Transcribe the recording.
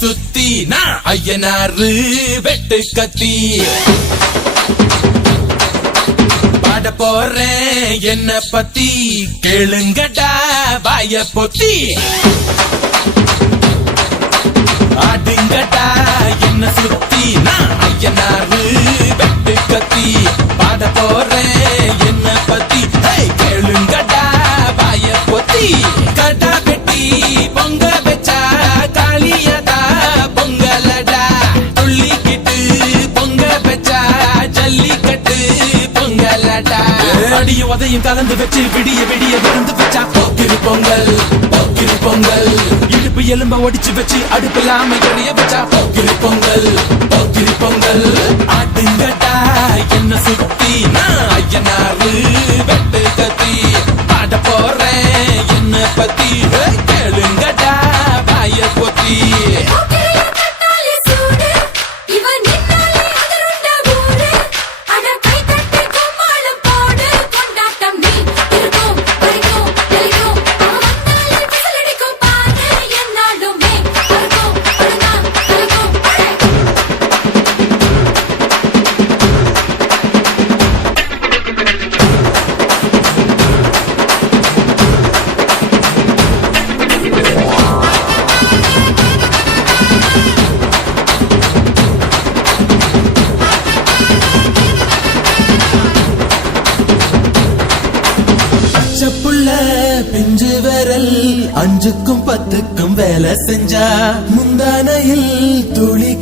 சுத்தி நான் ஐயனாரு வெட்டு கத்தி பாட போறேன் என்ன பத்தி கேளுங்கடா வாய பொத்தி ஆடுங்கடா என்ன சுத்தி நான் ஐயனாரு வெட்டு கத்தி பாட போறேன் என்ன பத்தி கேளுங்கடா வாய பொத்தி கடா வெட்டி பொங்க வச்சா காளியதா பொங்கலடா துள்ளிக்கிட்டு பொங்க வச்சா ஜல்லிக்கட்டு பொங்கலடா அடியும் உதையும் கலந்து வச்சு விடிய விடிய விருந்து வச்சா போக்கிரி பொங்கல் போக்கிரி பொங்கல் இடுப்பு எலும்ப ஒடிச்சு வச்சு அடுப்பில்லாம எரிய வச்சா போக்கிரி பொங்கல் போக்கிரி பொங்கல் ஆட்டுங்கட்டா என்ன சுத்தி நான் ஐயனாரு வெட்டு கத்தி பாட போறேன் என்ன பத்தி கேளுங்கடா வாய பொத்தி புள்ள பிஞ்சு விரல் 5க்கும் 10க்கும் வேலை செஞ்சா முந்தானையில் துளி